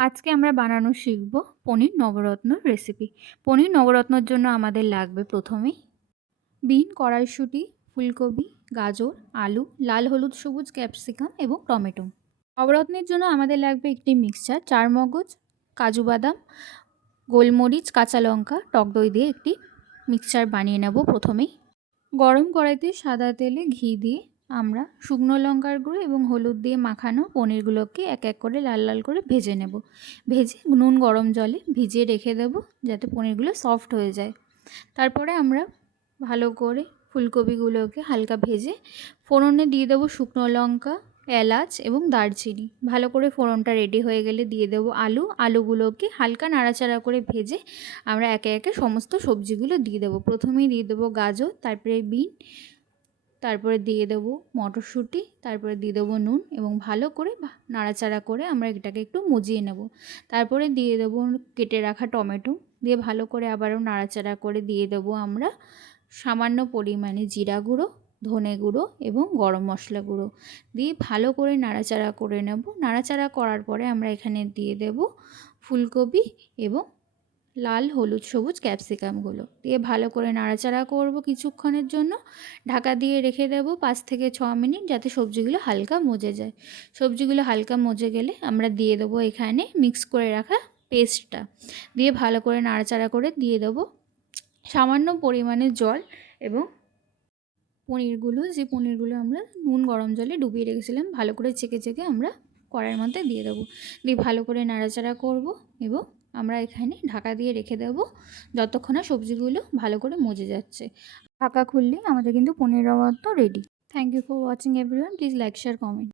আজকে আমরা বানানো শিখব পনির নবরত্ন রেসিপি। পনির নবরত্নর জন্য আমাদের লাগবে প্রথমেই বিন, কড়াইশুঁটি, ফুলকপি, গাজর, আলু, লাল হলুদ সবুজ ক্যাপসিকাম এবং টমেটো। নবরত্নের জন্য আমাদের লাগবে একটি মিক্সচার, 4 মগজ, কাজু বাদাম, গোলমরিচ, কাঁচা লঙ্কা, টক দই দিয়ে একটি মিক্সচার বানিয়ে নেব। প্রথমেই গরম কড়াইতে সাদা তেলে ঘি দিয়ে আমরা শুকনো লঙ্কার গুঁড়ো এবং হলুদ দিয়ে মাখানো পনিরগুলোকে এক এক করে লাল লাল করে ভেজে নেব। ভেজে নুন গরম জলে ভিজিয়ে রেখে দেব যাতে পনিরগুলো সফট হয়ে যায়। তারপরে আমরা ভালো করে ফুলকপিগুলোকে হালকা ভেজে ফোড়নে দিয়ে দেবো শুকনো লঙ্কা, এলাচ এবং দারচিনি। ভালো করে ফোড়নটা রেডি হয়ে গেলে দিয়ে দেবো আলুগুলোকে হালকা নাড়াচাড়া করে ভেজে আমরা একে একে সমস্ত সবজিগুলো দিয়ে দেবো। প্রথমেই দিয়ে দেবো গাজর, তারপরে বিন, তারপরে দিয়ে দেবো মটরশুঁটি, তারপরে দিয়ে দেবো নুন এবং ভালো করে নাড়াচাড়া করে আমরা এটাকে একটু মজিয়ে নেব। তারপরে দিয়ে দেবো কেটে রাখা টমেটো, দিয়ে ভালো করে আবারও নাড়াচাড়া করে দিয়ে দেবো আমরা সামান্য পরিমাণে জিরা গুঁড়ো, ধনে গুঁড়ো এবং গরম মশলা গুঁড়ো দিয়ে ভালো করে নাড়াচাড়া করে নেব। নাড়াচাড়া করার পরে আমরা এখানে দিয়ে দেব ফুলকপি এবং লাল হলুদ সবুজ ক্যাপসিকামগুলো দিয়ে ভালো করে নাড়াচাড়া করব কিছুক্ষণের জন্য। ঢাকা দিয়ে রেখে দেব 5 থেকে 6 মিনিট যাতে সবজিগুলো হালকা মজে যায়। সবজিগুলো হালকা মজে গেলে আমরা দিয়ে দেবো এখানে মিক্স করে রাখা পেস্টটা, দিয়ে ভালো করে নাড়াচাড়া করে দিয়ে দেবো সামান্য পরিমাণে জল এবং পনিরগুলো আমরা নুন গরম জলে ডুবিয়ে রেখেছিলাম ভালো করে চেকে আমরা কড়াইয়ের মধ্যে দিয়ে দেবো। দিয়ে ভালো করে নাড়াচাড়া করব এবং আমরা এখানে ঢাকা দিয়ে রেখে দেব যতক্ষণ না সবজিগুলো ভালো করে মজে যাচ্ছে। ঢাকা খুললেই আমাদের কিন্তু paneer navratan ready. Thank you for watching everyone. Please like, share, comment.